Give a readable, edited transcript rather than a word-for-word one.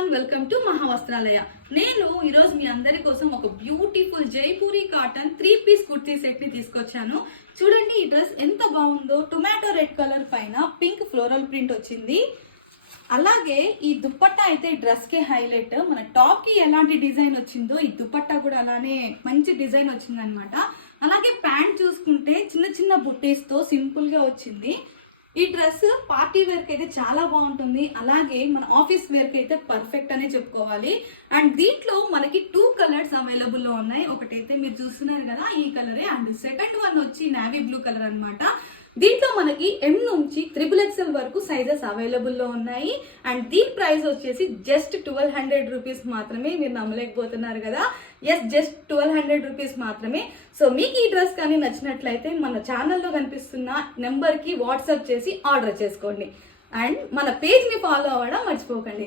Everyone, welcome to మహావస్త్రాలయ. నేను ఈరోజు మీ అందరి కోసం ఒక beautiful Jaipuri cotton three piece kurti set ని తీసుకొచ్చాను. చూడండి ఈ డ్రెస్ ఎంత బాగుందో. టొమాటో రెడ్ కలర్ పైన పింక్ ఫ్లోరల్ ప్రింట్ వచ్చింది. అలాగే ఈ దుప్పట్టా అయితే డ్రెస్ కి హైలైట్. మన టాప్ కి ఎలాంటి డిజైన్ వచ్చిందో ఈ దుప్పట్టా కూడా అలానే మంచి డిజైన్ వచ్చింది అనమాట. అలాగే ప్యాంట్ చూసుకుంటే చిన్న చిన్న బుట్టీస్ తో సింపుల్ గా వచ్చింది. ఈ డ్రెస్ పార్టీ వేర్ కి అయితే చాలా బాగుంటుంది. అలాగే మన ఆఫీస్ వేర్ కి అయితే పర్ఫెక్ట్ అనే చెప్పుకోవాలి. అండ్ దీంట్లో మనకి 2 కలర్స్ అవైలబుల్ లో ఉన్నాయి. ఒకటైతే మీరు చూస్తున్నారు కదా ఈ కలరే, అండ్ సెకండ్ వన్ వచ్చి నావీ బ్లూ కలర్ అన్నమాట. దీంట్లో మనకి M నుంచి XXL వరకు సైజెస్ అవైలబుల్ లో ఉన్నాయి. అండ్ దీని ప్రైస్ వచ్చేసి జస్ట్ 1200 రూపీస్ మాత్రమే. మీరు నమ్మలేకపోతున్నారు కదా, ఎస్ జస్ట్ 1200 రూపీస్ మాత్రమే. సో మీకు ఈ డ్రెస్ కానీ నచ్చినట్లయితే మన ఛానల్లో కనిపిస్తున్న నెంబర్కి వాట్సాప్ చేసి ఆర్డర్ చేసుకోండి. అండ్ మన పేజ్ని ఫాలో అవ్వడం మర్చిపోకండి.